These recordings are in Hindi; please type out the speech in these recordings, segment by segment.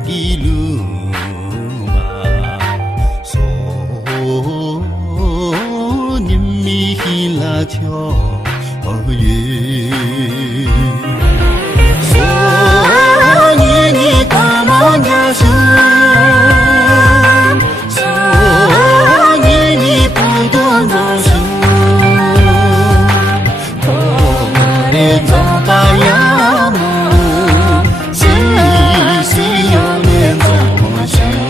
기루마 소님이 힐라쳐 어예 소님이 까만야수 소님이 부동나수 도마레 정바야무 지시연의 정신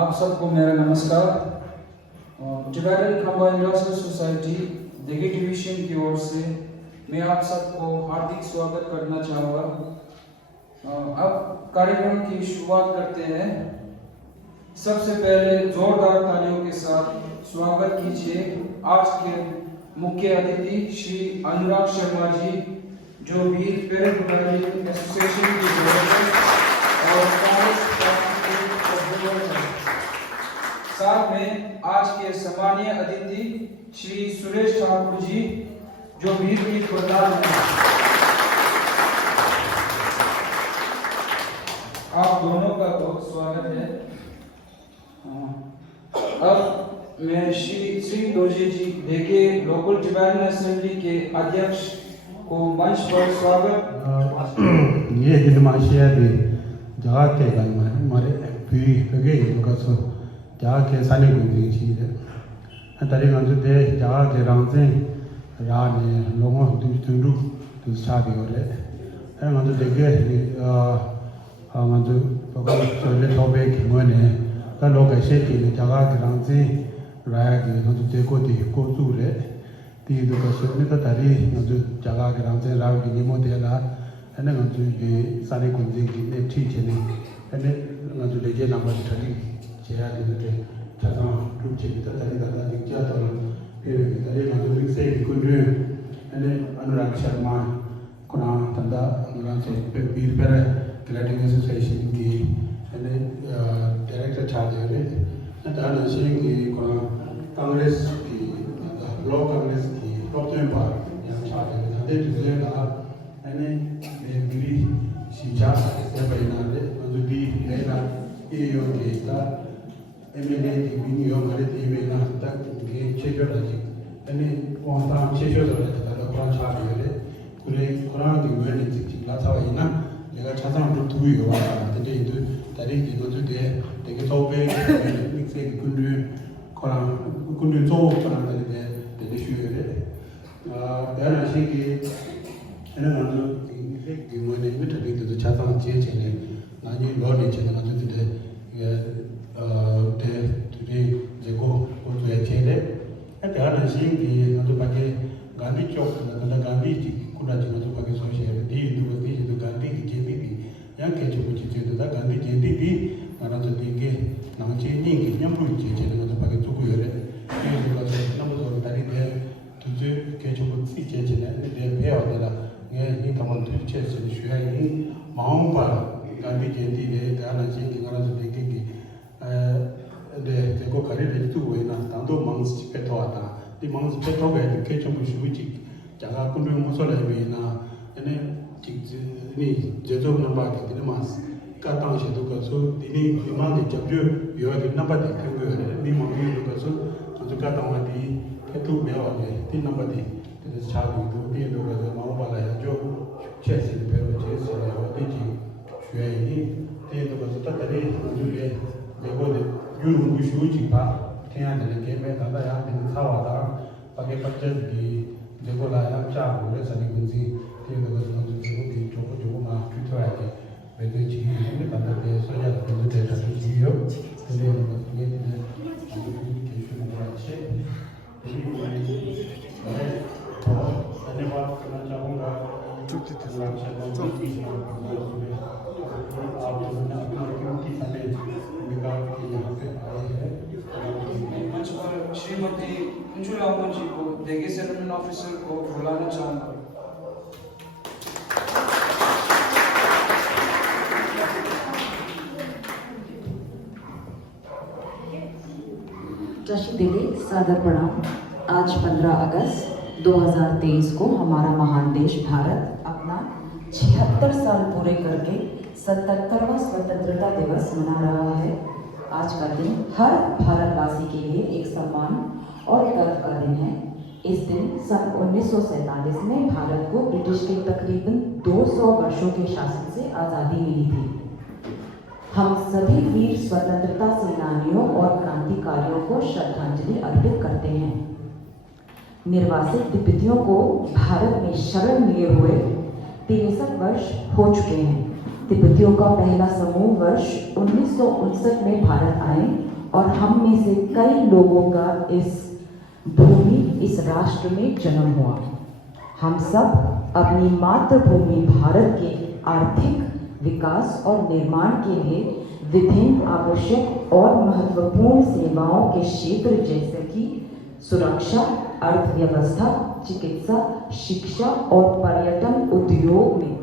आप सबको मेरा नमस्कार। टिबेटन खंबा इंडस्ट्रियल सोसाइटी दिल्ली डिवीजन की ओर से मैं आप सबको हार्दिक स्वागत करना चाहूँगा। अब कार्यक्रम की शुरुआत करते हैं। सबसे पहले जोरदार तालियों के साथ स्वागत कीजिए आज के मुख्य अतिथि श्री अनुराग शर्मा जी, जो वीर पैराग्लाइडिंग एसोसिएशन के डायरेक्टर और साथ में आज के सम्मानीय अतिथि श्री सुरेश ठाकुर जी, जो वीर मीत प्रधान हैं। आप दोनों का बहुत स्वागत है। अब मैं श्री दोजे जी देखे लोकल टिबेटन असेंबली के अध्यक्ष को मंच पर स्वागत। ये दिलमाशिया भी जगह के हमारे भी लगे का सो जगह के साले को दी चीज है तारी मंजूर दे जगह के रंग से रात ने लोगों तुंडू तो शादी हो रहे हैं मंजूर देखे मंजूर पकड़ चले तो बे की मने का लोग ऐसे कि जगह के रंग से राय के मंजूर देखो दी को चूले ती तो कसो ने तो तारी मंजूर जगह के रंग से राव की निमो दे ला है ना मंजूर के साले को दी की ने ठीक है ने मंजूर लेके नंबर 30 제가 그때 자동 루치부터 다리다가 직접으로 배우기들이 만들기 세군들 અને अनुराग शर्मा कोना तंदा अनुराग से वीरपेरा ग्लैडिंग एसोसिएशन की અને डायरेक्टर चार्ज है तंदा सिंह की कोना कांग्रेस की ब्लॉक कांग्रेस की प्रोग्राम पर यहाँ चार्ज है तंदे दूसरे का અને मेरी शिक्षा से बयान है भी लेना ये योग्य था एमएलए की वीडियो हमारे टीवी ना तक के चेजो लगी यानी वहाँ तक चेजो लगे था तो कुरान छाप गए कुले कुरान की वेल्ड जिक्की लाता हुआ ना लेकिन छाता हम तो हुई हुआ तो ये तो तारीख की तो जो देखे तो पे मिक्से की कुंडू जो कुरान दे शुरू है यार ऐसे कि है ना जो कि मोने में तो तो छाता हम चेज ने ना ये लॉ ने चेज ना जो ते तुझे जेको वो तो अच्छे है त्यार नसीब की तो बाकी गांधी चौक ना गांधी जी कुड़ा जी तो बाकी सोचे है दी तो गांधी की जेबी भी यहाँ के जो कुछ चीज़ तो गांधी जेबी भी ना तो देंगे ना चीनी की नंबर चीज़ ना तो बाकी तो कोई है ये तो बात नंबर तो तारीख है तुझे के जो कुछ चीज़ है ने दे पे और तेरा ये तमाम तो चीज़ से शुरू है माउंट पर गांधी जेबी है त्यार नसीब की ना तो देंगे कि de ko kare le tu we na ta do mang si pe to ata di mang si pe to ga ke chong bu shu ji ja ga kun mo so la we na ene ji ni je zo na ba ke ni ma ka tang she do ka so di ni di ma de jab yo yo ke na ba de ke we ni mo ni do ka so so ka tang wa di ke tu me wa de di na ba de de cha bu do di do ga ma ba la ya jo che se pe ro che se la wa de ji xue yi di do ka so ta de ju le ko de yu ru bu shu ji ba ke ya de ke me ta da ya de sa wa da pa ke pa che di je ko la ya cha bu le sa ni kun ji di do ka so ju ko ki jo ko jo ma tu to ya ke me de ji ni ta da de so ya de de da ju ji yo de de no ye de de ju ki shu na che धन्यवाद करना चाहूँगा आप लोगों ने अपना कीमती समय निकाल के यहाँ पे आए हैं मंच पर श्रीमती अंजुला अमन जी को देगे सेटलमेंट ऑफिसर को बुलाना चाहूंगा। जशी दिली सादर प्रणाम। आज 15 अगस्त 2023 को हमारा महान देश भारत अपना 76 साल पूरे करके 77वां स्वतंत्रता दिवस मना रहा है। आज का दिन हर भारतवासी के लिए एक सम्मान और गर्व का दिन है। इस दिन सन 1947 में भारत को ब्रिटिश के तकरीबन 200 वर्षों के शासन से आज़ादी मिली थी। हम सभी वीर स्वतंत्रता सेनानियों और क्रांतिकारियों को श्रद्धांजलि अर्पित करते हैं। निर्वासित तिब्बतियों को भारत में शरण लिए हुए 63 वर्ष हो चुके हैं। तिब्बतियों का पहला समूह वर्ष 1959 में भारत आए और हम में से कई लोगों का इस भूमि, इस राष्ट्र में जन्म हुआ। हम सब अपनी मातृभूमि भारत के आर्थिक विकास और निर्माण के लिए विभिन्न आवश्यक और महत्वपूर्ण सेवाओं के क्षेत्र जैसे कि सुरक्षा, अर्थव्यवस्था, चिकित्सा, शिक्षा और पर्यटन उद्योग में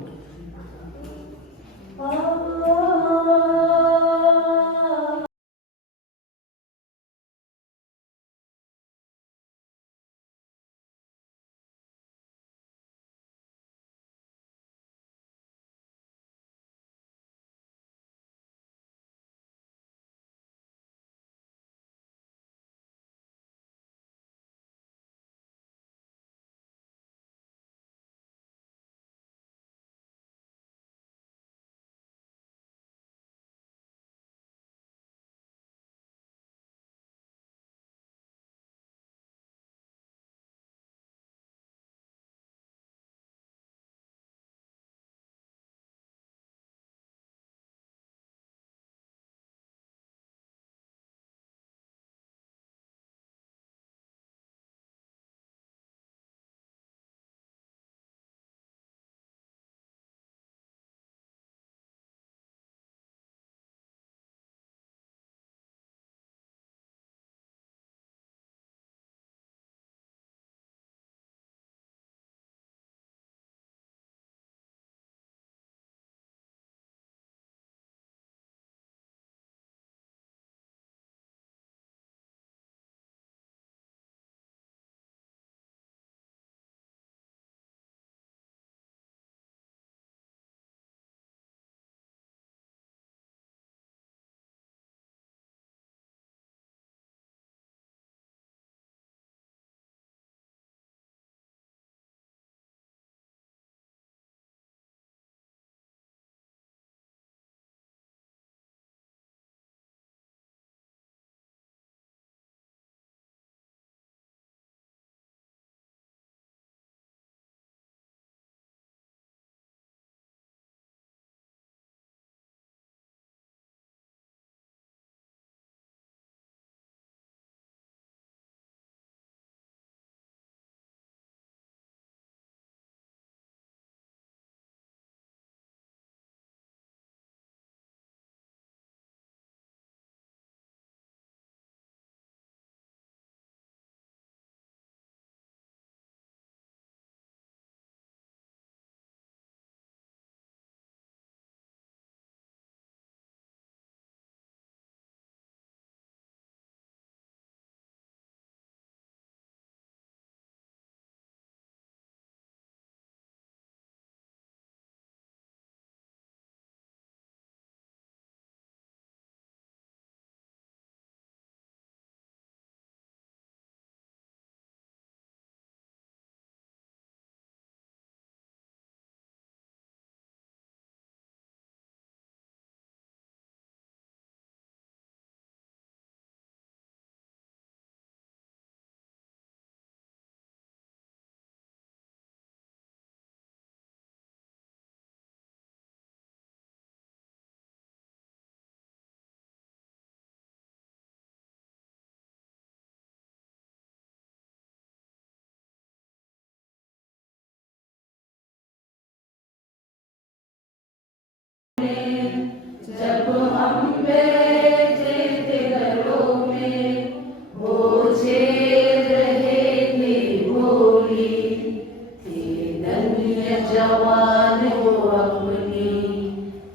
दुनिया जवान वो अपनी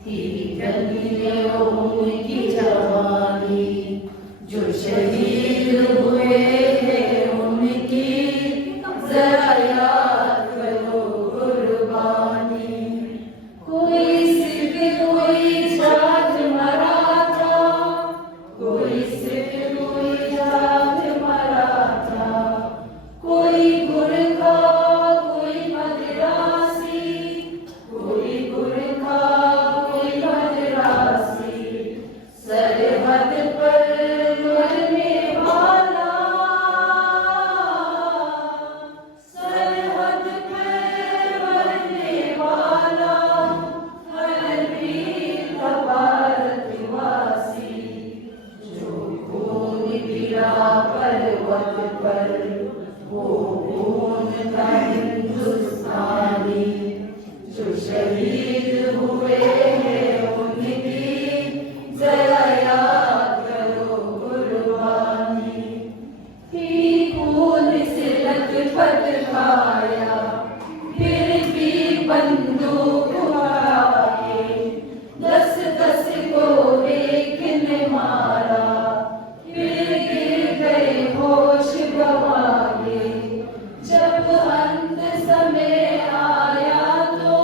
थी गलियों उनकी जवानी जो शहीद हुए हैं उनकी जरा याद करो कुर्बानी कोई सिर्फ कोई जात मरा था कोई सिर्फ कोई जात मरा था कोई गुरखा कोई मद्रासी कोई गुरखा कोई मद्रासी सरहद पर मरने वाला सरहद पर मरने वाला हर वीर था भारतवासी जो खून गिरा पर्वत पर वो खून था हिंदुस्तानी जो शहीद हुए हैं उनकी जरा याद करो कुर्बानी ही खून से लथपथ खाया फिर भी बंदूक उठाए 10-10 को एक ने मारा फिर गिर गए होश गवा गए जब अंत समय आया तो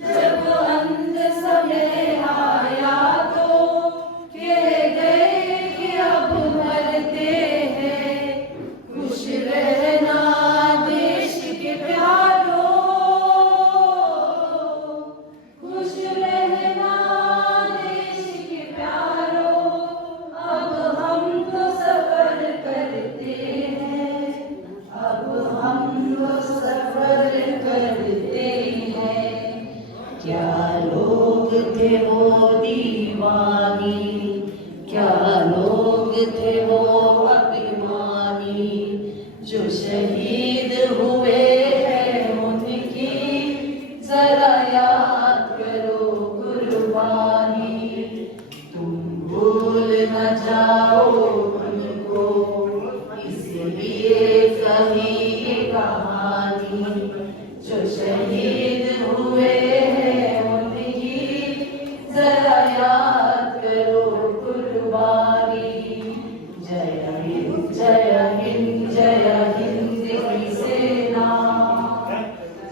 जब अंत समय आया तो कह गए कि अब मरते हैं खुश रहना देश के प्यारों खुश रहना देश के प्यारों अब हम तो सफर करते हैं अब हम तो सफर करते हैं क्या लोग थे वो दीवानी क्या लोग थे वो अभिमानी जो शहीद हुए हैं उनकी जरा याद करो कुर्बानी तुम भूल न जाओ उनको इसलिए कही ये कहानी जो शहीद हुए हैं उनकी जरा याद करो कुर्बानी जय हिंद जय हिंद जय हिंद की सेना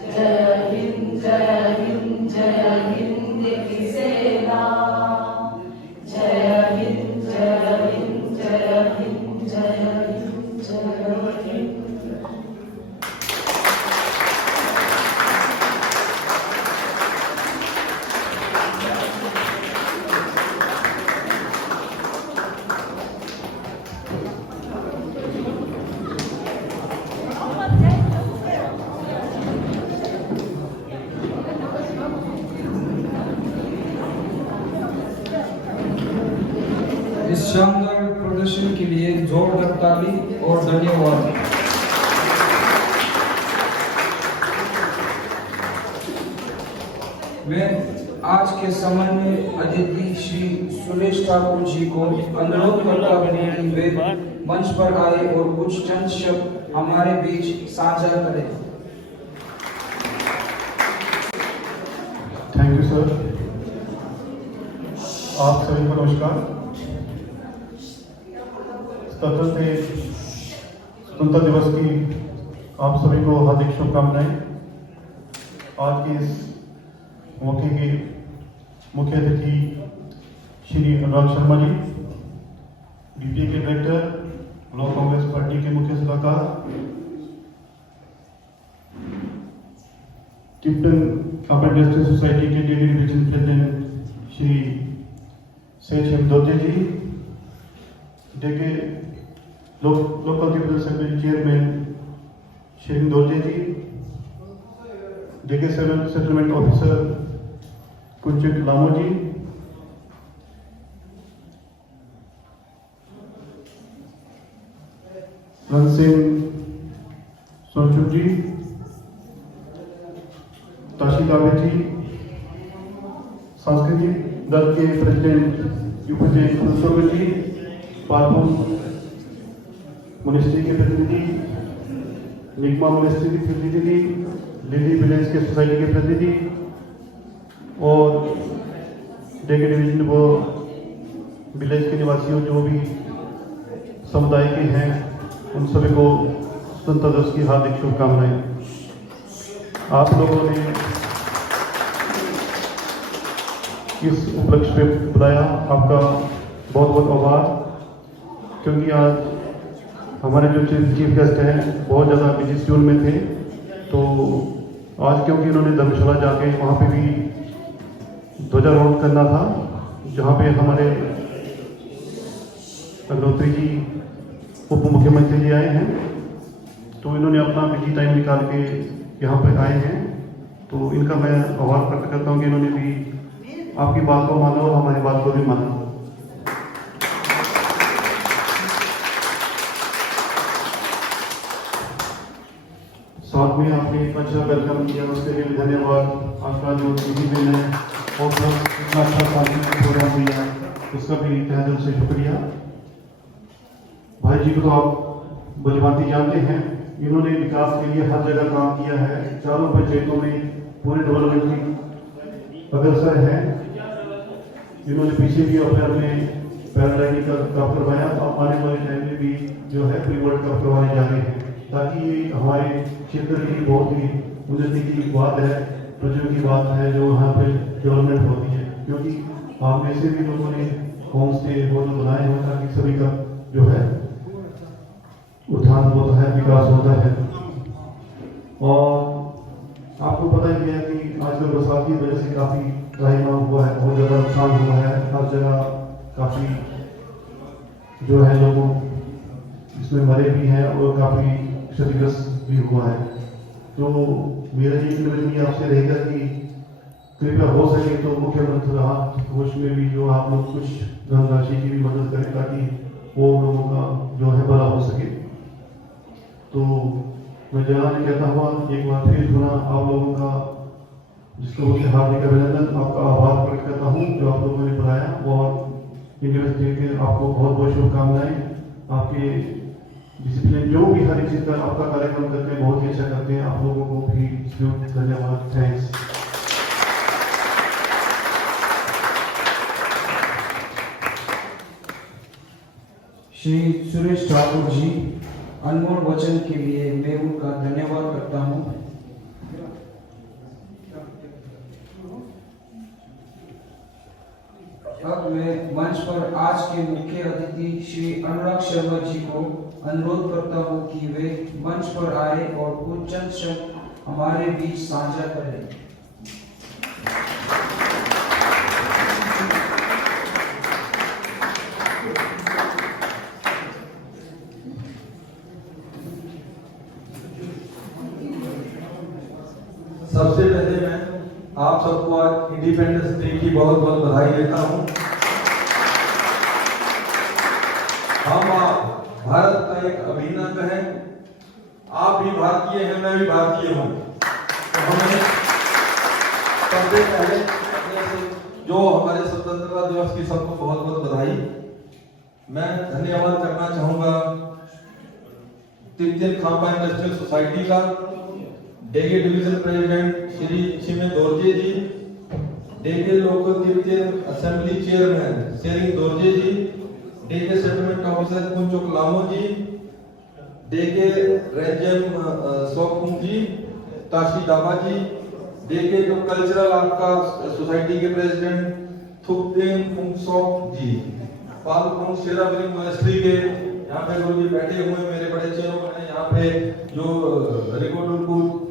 जय हिंद जय हिंद जय हिंद की सेना जय हिंद जय हिंद जय हिंद जय हिंद जय हिंद इस शानदार प्रदर्शन के लिए जोरदार ताली और धन्यवाद। मैं आज के सामान्य अतिथि श्री सुरेश ठाकुर जी को अनुरोध करता हूं कि वे मंच पर आए और कुछ चंद शब्द हमारे बीच साझा करें। Thank you sir. आप सभी को नमस्कार। स्वतंत्रता दिवस की आप सभी को हार्दिक शुभकामनाएं। आज के इस मौके के मुख्य अतिथि श्री अनुराग शर्मा जी, डीपीए के डायरेक्टर, ब्लॉक कांग्रेस पार्टी के मुख्य सलाहकार, टिप्टन कॉर्पोरेट इंडस्ट्री सोसाइटी के daily division president Shri Syed शहीद दोर्जे जी, डेके लोकल डिवीजन सेक्रेटरी चेयरमैन शहीद दोर्जे जी, डेके सेटलमेंट ऑफिसर कुंचित लामो जी, रणसिंह सोनचुक जी, ताशी दावे जी, सांस्कृतिक दल के प्रेसिडेंट यूपी कुलसोम जी, पालपुर मिनिस्ट्री के प्रतिनिधि निगमा मिनिस्ट्री के प्रतिनिधि, लिली विलेज के सोसाइटी के प्रतिनिधि और डेके डिवीजन वो विलेज के निवासियों जो भी समुदाय के हैं उन सभी को स्वतंत्रता दिवस की हार्दिक शुभकामनाएं। आप लोगों ने इस उपलक्ष्य पे बुलाया, आपका बहुत बहुत आभार, क्योंकि आज हमारे जो चीफ गेस्ट हैं बहुत ज़्यादा बिजी शेड्यूल में थे, तो आज क्योंकि इन्होंने धर्मशाला जाके वहाँ पे भी ध्वजारोहण करना था, जहाँ पे हमारे अग्निहोत्री जी उप मुख्यमंत्री जी आए हैं, तो इन्होंने अपना बिजी टाइम निकाल के यहाँ पे आए हैं। तो इनका मैं आभार प्रकट करता हूँ कि इन्होंने भी आपकी बात को माना और हमारी बात को भी माना। साथ में आपने इतना अच्छा वेलकम किया, उसके लिए धन्यवाद। आपका जो दिन है और इतना अच्छा प्रोग्राम दिया, उसका भी तहे दिल से शुक्रिया। भाई जी को तो आप भलीभांति जानते हैं, इन्होंने विकास के लिए हर जगह काम किया है, चारों पंचायतों में पूरे डेवलपमेंट की अग्रसर है। इन्होंने पीछे भी अपने पैराग्लाइडिंग का कप करवाया, अब आने वाले टाइम में भी जो है प्री वर्ल्ड कप करवाने जा रहे हैं, ताकि ये हमारे क्षेत्र की बहुत ही उन्नति की बात है, प्रोजेक्ट की बात है जो यहाँ पे डेवलपमेंट होती है। क्योंकि आप में से भी लोगों ने होम स्टे होटल बनाए हैं ताकि सभी का जो है उत्थान होता है, विकास होता है। और आपको पता ही है कि आजकल बरसात की वजह से काफ़ी त्राहिमाम हुआ है, बहुत ज़्यादा नुकसान हुआ है, हर जगह काफ़ी जो है लोगों इसमें मरे भी हैं और काफ़ी क्षतिग्रस्त भी हुआ है। तो मेरा ये निवेदन आपसे रहेगा कि कृपया हो सके तो मुख्यमंत्री राहत कोष में भी जो आप लोग कुछ धनराशि की भी मदद करें, ताकि वो लोगों का जो है भला हो सके। तो मैं जनाने कहता हुआ एक बार फिर पुनः आप लोगों का जिसको बोलते हार्दिक अभिनंदन, आपका आभार प्रकट करता हूँ जो आप लोगों ने बुलाया, और यूनिवर्सिटी के आपको बहुत बहुत शुभकामनाएं। आपके डिसिप्लिन जो भी हर एक चीज़ का आपका कार्यक्रम करते हैं बहुत ही अच्छा करते हैं, आप लोगों को भी धन्यवाद, थैंक्स। श्री सुरेश ठाकुर जी अनमोल वचन के लिए मैं उनका धन्यवाद करता हूँ। अब मैं मंच पर आज के मुख्य अतिथि श्री अनुराग शर्मा जी को अनुरोध करता हूँ कि वे मंच पर आए और कुछ चंद शब्द हमारे बीच साझा करें। सबसे पहले मैं आप सबको आज इंडिपेंडेंस डे की बहुत बहुत बधाई देता हूँ। हम भारत का एक अभिन्न अंग है, आप भी भारतीय हैं, मैं भी भारतीय हूँ। तो हमें सबसे पहले जो हमारे स्वतंत्रता दिवस की सबको बहुत बहुत बधाई। मैं धन्यवाद करना चाहूँगा तिब्बतियन खांपा इंडस्ट्रियल सोसाइटी का Dege division president Shri Chime Dorje ji, Dege local Tibetan assembly chairman Tsering Dorje ji, Dege settlement officer कुंचोक लामो जी, डेगे रेंजम सोकुंग जी, ताशी दाबा जी, डेगे जो कल्चरल आपका सोसाइटी के प्रेसिडेंट थुकदेन फुंगसोक जी, पालकोंग शेराबरी मोनेस्ट्री के यहाँ पे गुरु जी बैठे हुए मेरे बड़े चेहरों पर हैं, यहाँ पे जो रिकॉर्ड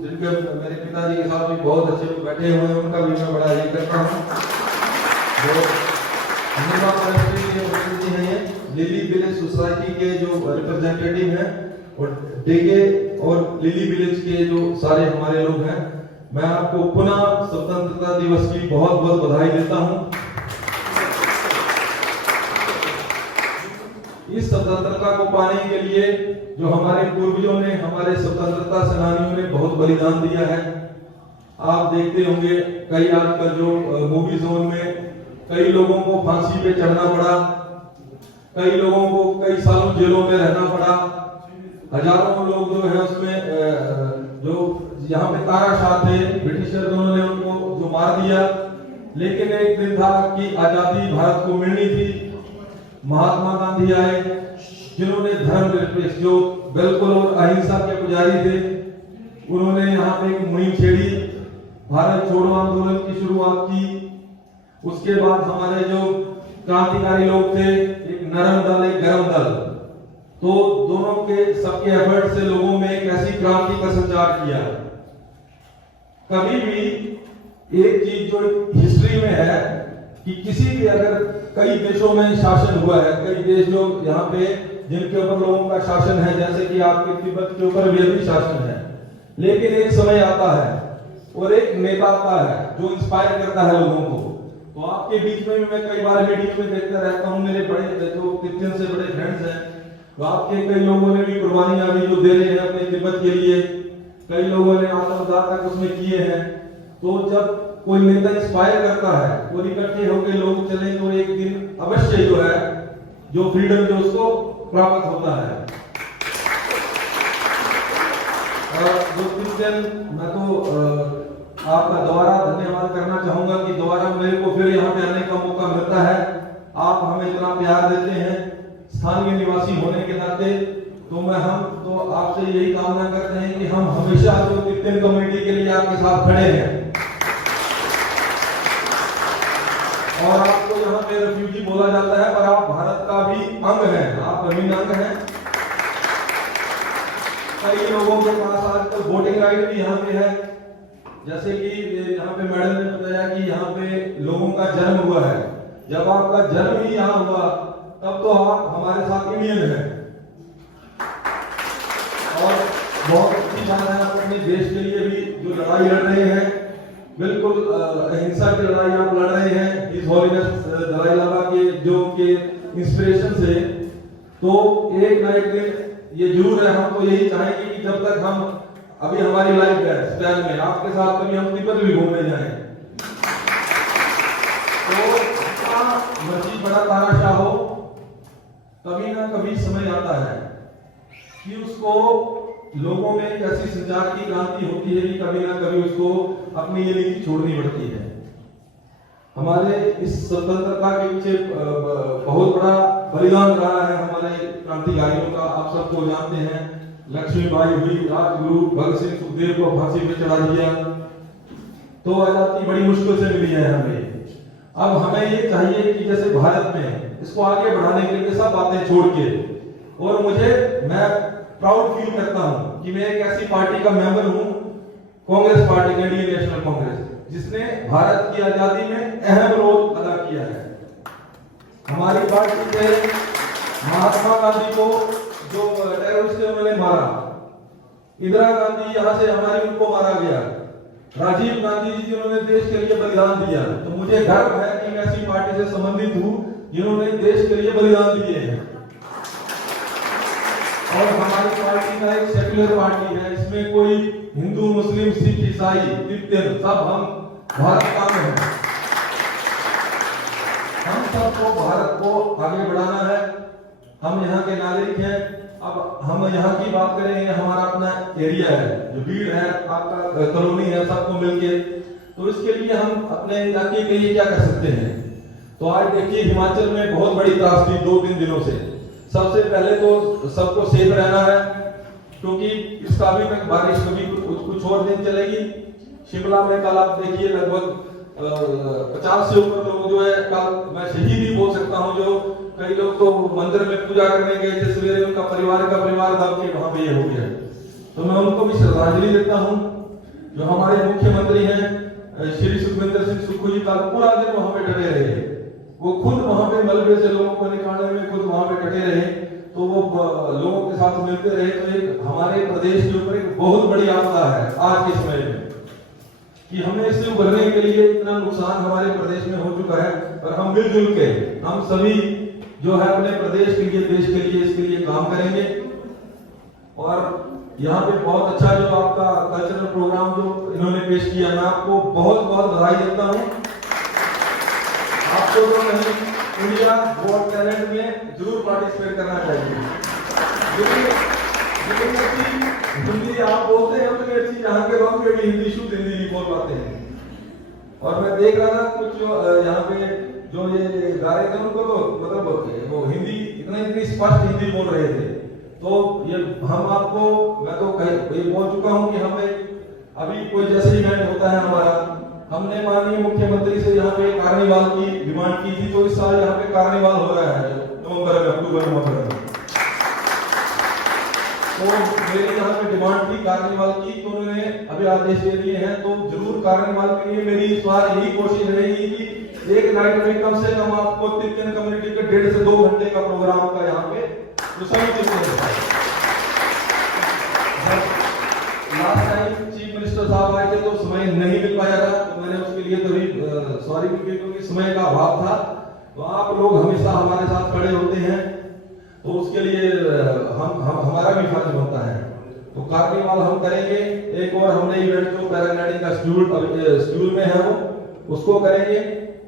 जिनके मेरे पिताजी के साथ भी बहुत अच्छे लोग बैठे हुए हैं, उनका भी मैं बड़ा ये करता हूँ। जो हिंदुस्तान मोनेस्ट्री के प्रतिनिधि हैं, ये लिली विलेज सोसाइटी के जो रिप्रेजेंटेटिव हैं, और डेगे और लिली विलेज के जो सारे हमारे लोग हैं, मैं आपको पुनः स्वतंत्रता दिवस की बहुत बहुत बधाई देता हूँ। इस स्वतंत्रता को पाने के लिए जो हमारे पूर्वजों ने, हमारे स्वतंत्रता सेनानियों ने बहुत बलिदान दिया है। आप देखते होंगे कई आजकल जो मूवी जोन में कई लोगों को फांसी पे चढ़ना पड़ा, कई लोगों को कई सालों जेलों में रहना पड़ा, हजारों लोग जो है उसमें जो यहाँ पे ताराशाह थे, ब्रिटिशर उन्होंने उनको जो मार दिया। लेकिन एक दिन था कि आजादी भारत को मिलनी थी। महात्मा गांधी आए, जिन्होंने धर्मनिरपेक्ष, जो बिल्कुल और अहिंसा के पुजारी थे, उन्होंने यहाँ पे एक मुहिम छेड़ी, भारत छोड़ो आंदोलन की शुरुआत की। उसके बाद हमारे जो क्रांतिकारी लोग थे, एक नरम दल, एक गरम दल, तो दोनों के सबके एफर्ट से लोगों में एक ऐसी क्रांति का संचार किया। कभी भी एक चीज जो हिस्ट्री में है कि किसी भी, अगर कई देशों में शासन हुआ है, कई देश जो यहाँ पे जिनके ऊपर लोगों का शासन है, जैसे कि आपके तिब्बत के ऊपर भी अभी शासन है, लेकिन एक समय आता है और एक नेता आता है जो इंस्पायर करता है लोगों को। तो आपके बीच में भी मैं कई बार मीडिया में देखता रहता हूँ, मेरे बड़े जो कितने से बड़े फ्रेंड्स हैं, तो आपके कई लोगों ने भी कुर्बानियां भी जो दे रहे हैं अपने तिब्बत के लिए, कई लोगों ने आत्मदान तक उसमें किए हैं। तो जब कोई नेता इंस्पायर करता है और इकट्ठे होकर लोग चले, तो एक दिन अवश्य जो है जो फ्रीडम जो उसको प्राप्त होता है। जो क्रिश्चियन, मैं तो आपका दोबारा धन्यवाद करना चाहूंगा कि दोबारा मेरे को फिर यहाँ पे आने का मौका मिलता है। आप हमें इतना प्यार देते हैं स्थानीय निवासी होने के नाते, तो हम तो आपसे यही कामना करते हैं कि हम हमेशा जो क्रिश्चियन कम्युनिटी के लिए आपके साथ खड़े हैं। और आपको यहाँ पे रेफ्यूजी बोला जाता है, पर आप भारत का भी अंग हैं, आप अभिन्न अंग हैं। कई लोगों के पास आजकल वोटिंग राइट भी यहाँ पे है, जैसे कि यहाँ पे मैडम ने बताया कि यहाँ पे लोगों का जन्म हुआ है। जब आपका जन्म ही यहाँ हुआ तब तो आप हमारे साथ इंडियन हैं। और बहुत अच्छी बात है, आप अपने देश के लिए भी जो लड़ाई लड़ रहे हैं, बिल्कुल अहिंसा की लड़ाई आप लड़ रहे हैं, इस हॉलीनेस दलाई लामा के जो के इंस्पिरेशन से। तो एक ना एक दिन ये जरूर है, हम तो यही चाहेंगे कि जब तक हम अभी हमारी लाइफ है स्पैन में, आपके साथ कभी हम तिब्बत भी घूमने जाएं, तो मर्जी बड़ा ताराशाह हो, कभी ना कभी समय आता है कि उसको लोगों में एक ऐसी संचार की क्रांति होती है कि कभी ना कभी उसको अपनी ये नीति छोड़नी पड़ती है। हमारे इस स्वतंत्रता के पीछे बहुत बड़ा बलिदान रहा है हमारे क्रांतिकारियों का, आप सबको जानते हैं। लक्ष्मीबाई हुई, राजगुरु भगत सिंह सुखदेव को फांसी पे चढ़ा दिया, तो आजादी बड़ी मुश्किल से मिली है हमें। अब हमें ये चाहिए कि जैसे भारत में इसको आगे बढ़ाने के लिए सब बातें छोड़ के, और मैं प्राउड फील करता हूं कि मैं एक ऐसी पार्टी का मेंबर हूं, Congress party, Indian national Congress, जिसने भारत की आजादी में अहम रोल अदा किया है। हमारी पार्टी से महात्मा गांधी को जो टेररिस्ट ने उन्होंने मारा, इंदिरा गांधी यहाँ से हमारी उनको मारा गया, राजीव गांधी जी जिन्होंने देश के लिए बलिदान दिया। तो मुझे गर्व है कि मैं ऐसी पार्टी से संबंधित हूँ जिन्होंने देश के लिए बलिदान दिए हैं। और हमारी पार्टी का एक सेक्युलर पार्टी है, इसमें कोई हिंदू, मुस्लिम, सिख, ईसाई, क्रिश्चियन, सब हम भारत का हैं। हम सबको भारत को आगे बढ़ाना है, हम यहाँ के नागरिक हैं। अब हम यहाँ की बात करेंगे, हमारा अपना एरिया है, जो भीड़ है, आपका कॉलोनी है, सबको मिलके, तो इसके लिए हम अपने इलाके के लिए क्या कर सकते हैं। तो आज देखिए हिमाचल में बहुत बड़ी त्रासदी 2-3 दिनों से। सबसे पहले तो सबको सेफ रहना है, क्योंकि इसका अभी तक बारिश कभी कुछ और दिन चलेगी। शिमला में कल आप देखिए लगभग 50 से ऊपर लोग जो है, कल मैं शहीद ही बोल सकता हूँ, जो कई लोग तो मंदिर में पूजा करने गए थे, सवेरे उनका परिवार दब के वहां पे ये हो गया। तो मैं उनको भी श्रद्धांजलि देता हूँ। जो हमारे मुख्यमंत्री हैं श्री सुखविंदर सिंह सुक्खू जी, का पूरा दिन वहां पे डटे रहे, वो खुद वहां पे मलबे से लोगों को निकालने में खुद वहां पे डटे रहे, तो वो लोगों के साथ मिलते रहे। तो एक हमारे प्रदेश के ऊपर एक बहुत बड़ी आपदा है आज के समय में, कि हमें इससे उभरने के लिए इतना नुकसान हमारे प्रदेश में हो चुका है, पर हम मिलजुल के हम सभी जो है अपने प्रदेश के लिए, देश के लिए, इसके लिए काम करेंगे। और यहाँ पे बहुत अच्छा जो आपका कल्चरल प्रोग्राम जो इन्होंने पेश किया, मैं आपको बहुत बहुत बधाई देता हूँ। आपको तो नहीं, इंडिया गॉट टैलेंट में जरूर पार्टिसिपेट करना चाहिए, क्योंकि हिंदी आप बोलते हैं उतनी अच्छी यहाँ के लोग भी हिंदी शुद्ध हिंदी नहीं बोल पाते हैं। और मैं देख रहा था कुछ यहाँ पे जो ये गा रहे थे उनको तो मतलब वो हिंदी इतनी स्पष्ट हिंदी बोल रहे थे। तो ये हम आपको मैं तो ये बोल चुका हूँ कि हमें अभी कोई जैसे इवेंट होता है हमारा, हमने माननीय मुख्यमंत्री से यहाँ पे कार्निवाल की डिमांड की थी। तो इस साल यहाँ पे कार्निवाल हो रहा है नवंबर में, अक्टूबर नवंबर में। तो मेरी यहाँ पे डिमांड थी कार्निवाल की, तो उन्होंने अभी आदेश दे दिए हैं। तो जरूर कार्निवाल के लिए मेरी इस बार यही कोशिश रहेगी कि एक नाइट में कम से कम आपको तिब्बतियन कम्युनिटी के 1.5 से 2 घंटे का प्रोग्राम का यहाँ पे जो लास्ट टाइम चीफ मिनिस्टर साहब आए थे तो समय नहीं मिल पाया था, तो मैंने उसके लिए थोड़ी सॉरी क्योंकि समय का अभाव था। तो आप लोग हमेशा हमारे साथ खड़े होते हैं, तो उसके लिए हम हमारा भी फर्ज बनता है। तो कार्निवाल हम करेंगे। एक और हमने इवेंट जो पैराग्लाइडिंग का शेड्यूल में है वो उसको करेंगे।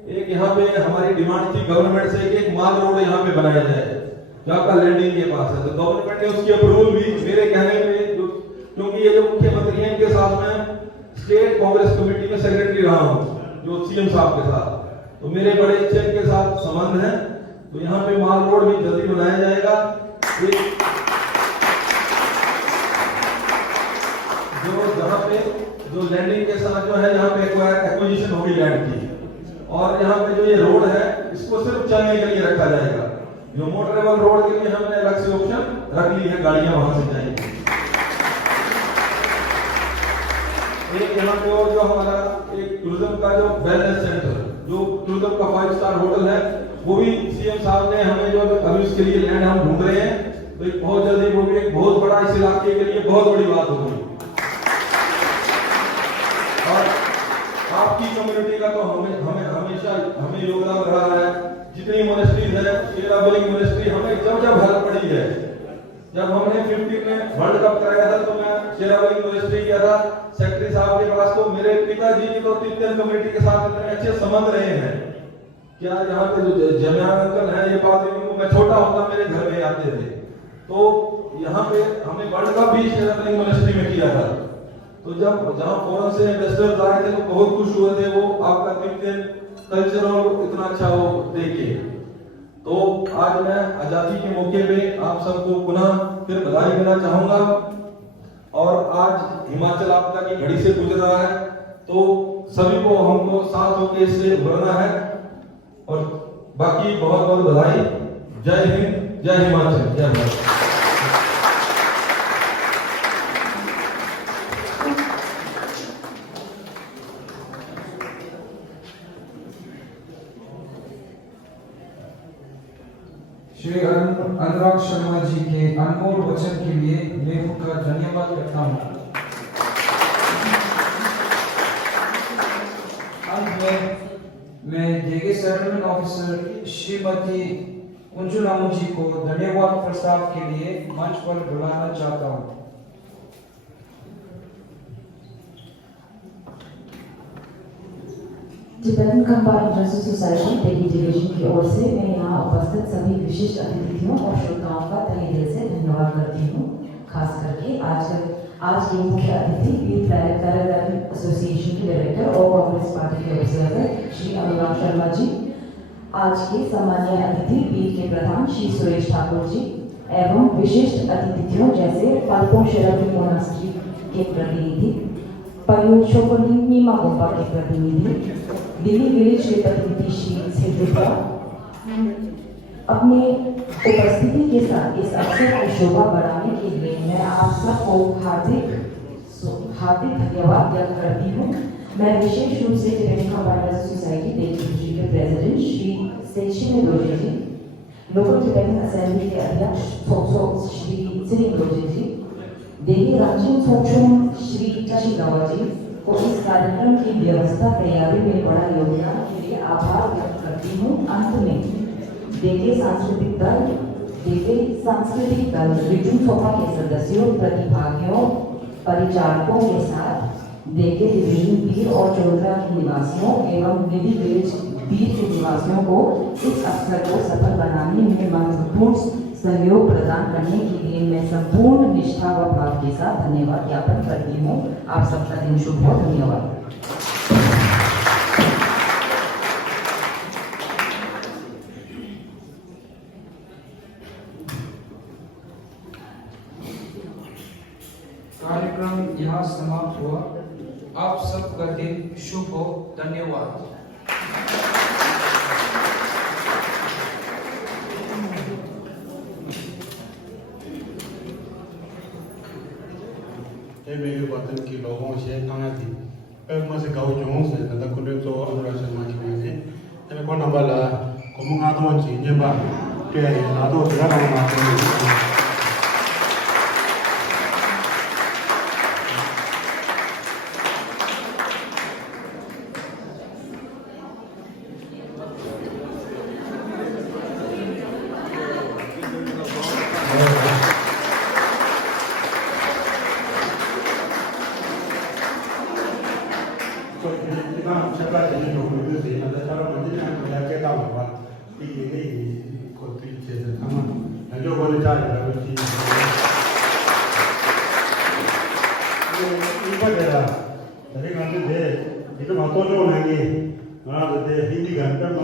एक यहाँ पे हमारी डिमांड थी गवर्नमेंट से कि एक माल रोड यहाँ पे बनाया जाए जो आपका लैंडिंग के पास है। तो गवर्नमेंट ने उसकी अप्रूवल भी मेरे कहने पे, क्योंकि ये जो मुख्यमंत्री हैं इनके साथ में स्टेट कांग्रेस कमेटी में सेक्रेटरी रहा हूँ जो सीएम साहब के साथ, तो मेरे बड़े अच्छे इनके साथ संबंध है। तो यहाँ पे माल रोड भी जल्दी बनाया जाएगा। जो जहाँ पे जो लैंडिंग के साथ जो है यहाँ पे एक्विजिशन होगी लैंड की, और यहाँ पे जो ये रोड है इसको सिर्फ चलने के लिए रखा जाएगा। जो मोटरेबल रोड के लिए हमने अलग से ऑप्शन रख ली है, गाड़ियां वहां से जाएंगी। एक यहाँ पे और जो हमारा एक टूरिज्म का जो वेलनेस सेंटर, जो टूरिज्म का 5 स्टार होटल है, वो भी सीएम साहब ने हमें जो अभी उसके लिए लैंड हम ढूंढ रहे हैं। तो एक बहुत जल्दी वो भी एक बहुत बड़ा इस इलाके के लिए बहुत बड़ी बात होगी। और आपकी कम्युनिटी का तो हमेशा हमें योगदान रहा है। जितनी मोनेस्ट्रीज है, शेराबलिंग मोनेस्ट्री हमें जब हेल्प पड़ी है। जब हमने 50 में वर्ल्ड कप कराया था तो मैं शेराबलिंग मोनेस्ट्री गया था सेक्रेटरी साहब के पास। तो मेरे पिताजी की तो तिब्बतियन कम्युनिटी के साथ इतने अच्छे संबंध रहे हैं। क्या यहाँ पे जो जमियान अंकल है, ये पादरी को मैं छोटा होता मेरे घर में आते थे। तो यहाँ पे हमने वर्ल्ड कप भी शेराबलिंग मोनेस्ट्री में किया था। तो जब जहाँ फॉरेन से इन्वेस्टर्स आए थे तो बहुत खुश हुए थे वो आपका तिब्बतियन कल्चर और इतना अच्छा वो देखे। तो आज मैं आजादी के मौके पे आप सबको पुनः फिर बधाई देना चाहूंगा। और आज हिमाचल आपदा की घड़ी से गुजर रहा है, तो सभी को हमको साथ होकर इससे उभरना है। और बाकी बहुत बहुत बधाई। जय हिंद, जय हिमाचल, जय भारत। श्री अनुराग शर्मा जी के अनमोल वचन के लिए मैं उनका धन्यवाद करता हूँ। अंत में मैं देगे सेटलमेंट ऑफिसर श्रीमती कुंजुलामू जी को धन्यवाद प्रस्ताव के लिए मंच पर बुलाना चाहता हूँ। टिबेटन खंबा इंडस्ट्रियल सोसाइटी दिल्ली डिवीजन की ओर से मैं यहाँ उपस्थित सभी विशिष्ट अतिथियों और श्रोताओं का तहे दिल से धन्यवाद करती हूँ। खास करके आज के मुख्य अतिथि पैराग्लाइडिंग एसोसिएशन के डायरेक्टर और कांग्रेस पार्टी के ऑब्जर्वर श्री अनुराग शर्मा जी, आज के सम्मानीय अतिथि पीठ के प्रधान श्री सुरेश ठाकुर जी एवं विशिष्ट अतिथियों जैसे पाल्पोंग शेराबलिंग मोनास्ट्री के प्रतिनिधि, पयूर छोकोलिंगनीमा गुम्बा के प्रतिनिधि, दिल्ली विलेज के प्रतिनिधि श्री सिद्धुपा, अपने उपस्थिति के साथ इस अवसर की शोभा बढ़ाने के लिए मैं आप सबको हार्दिक धन्यवाद व्यक्त करती हूँ। मैं विशेष रूप से टिबेटन खंबा इंडस्ट्रियल सोसाइटी दिल्ली के प्रेसिडेंट श्री सेचिमे दोरजे जी, लोकल टिबेटन असेंबली के अध्यक्ष सोक्सो श्री सिरिंग दोरजे जी, देगी रांचिंग सोक्सोम श्री चशिगावा जी को इस कार्यक्रम की व्यवस्था तैयारी में बड़ा योगदान के लिए आभार व्यक्त करती हूँ। अंत में देगे सांस्कृतिक दल रिजुम सोफा के सदस्यों, प्रतिभागियों, परिचालकों के साथ देगे डिवीजन बीर और चोरला के निवासियों एवं निधि विलेज बीर के निवासियों को इस अवसर को सफल बनाने में महत्वपूर्ण सहयोग प्रदान करने के लिए मैं संपूर्ण निष्ठा व भाव के साथ धन्यवाद ज्ञापन करती हूँ। आप सबका दिन शुभ हो। धन्यवाद। कार्यक्रम यहाँ समाप्त हुआ। आप सबका दिन शुभ हो। धन्यवाद। मेरे वतन के लोगों से खाना थी मैं गाँव जों से नंदा कुले तो अनुराग शर्मा जी ने तेरे को नंबर ला कोमुंगा तो चीज़ बा के ना तो जगह ना मारते हिंदी घंटे में